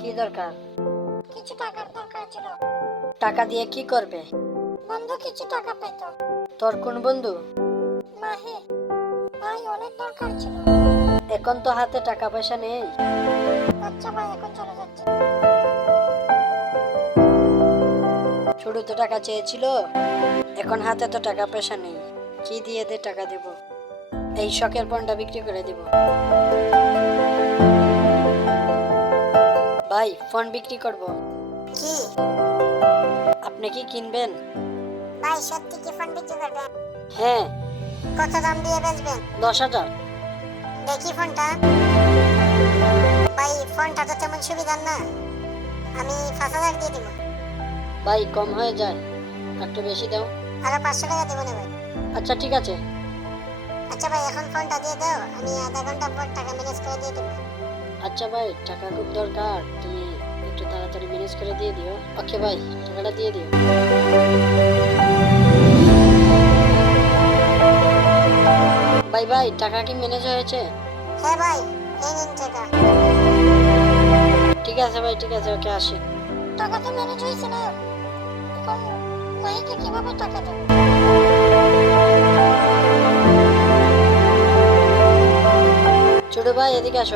কি দরকার? কিছু টাকার দরকার ছিল। টাকা দিয়ে কি করবে? বন্ধু কিছু টাকা পেতো। তোর কোন বন্ধু? মাহি, ভাই অনেক দরকার ছিল। এখন তো হাতে টাকা পয়সা নেই। আচ্ছা ভাই, এখন চলে যাচ্ছি। শুরু তো টাকা চেয়েছিল, এখন হাতে তো টাকা পয়সা নেই। কি দিয়ে দে টাকা দেব? এই শখের ফোনটা বিক্রি করে দেব। ভাই, ফোন বিক্রি করব। কি আপনি কি কিনবেন? ভাই, সত্যি কি ফোন বিক্রি করবেন? হ্যাঁ। কত দাম দিয়ে বেচবেন? 10,000। দেখি ফোনটা। ভাই ফোনটা তো তেমন সুবিধার না, আমি 5,000 দিয়ে দিব। ভাই কম হয়ে যায়, একটু বেশি দাও। আরো 500 টাকা দেবো না ভাই। আচ্ছা ঠিক আছে। আচ্ছা ভাই, এখন ফোনটা দিয়ে দাও, আমি আধা ঘন্টা পর টাকা ম্যানেজ করে দিয়ে দেবো। আচ্ছা ভাই, টাকা খুব দরকার, তুমি একটু তাড়াতাড়ি ম্যানেজ করে দিয়ে দিও। ওকে ভাই, টাকাটা দিয়ে দিও। ভাই ভাই, টাকা কি ম্যানেজ হয়েছে? হ্যাঁ ভাই, এই নিন টাকা। ঠিক আছে ভাই, ঠিক আছে, ওকে আসি। টাকা তো ম্যানেজ হয়েছে না, এখন মাহিকে কিভাবে টাকা দেবো? ছোট ভাই এদিকে আসো।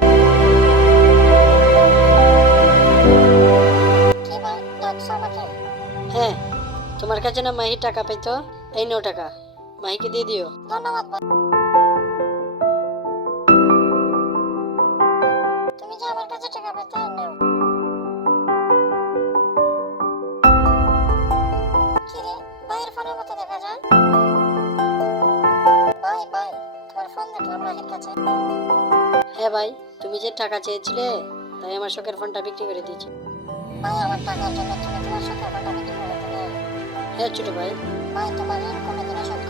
কি ভাই, ডাকছো আমাকে? হ্যাঁ, তোমার কাছে না মাহি টাকা পাইতো, এই নাও টাকা, মাহিকে দিয়ে দিও। ধন্যবাদ ভাই। তুমি যে আমার কাছে টাকা পেতে নাও। কি রে, ভাইয়ের ফোনের মতো দেখা যায়। ভাই ভাই, তোমার ফোন দেখলাম মাহির কাছে। হ্যাঁ ভাই, তুমি যে টাকা চেয়েছিলে, তাই আমার শখের ফোনটা বিক্রি করে দিয়েছি। ভাই আমার টাকার জন্য তুমি তোমার শখের ফোনটা বিক্রি করে দিলে। হ্যাঁ ছোট ভাই। ভাই তোমার ঋণ কোনোদিনও শোধ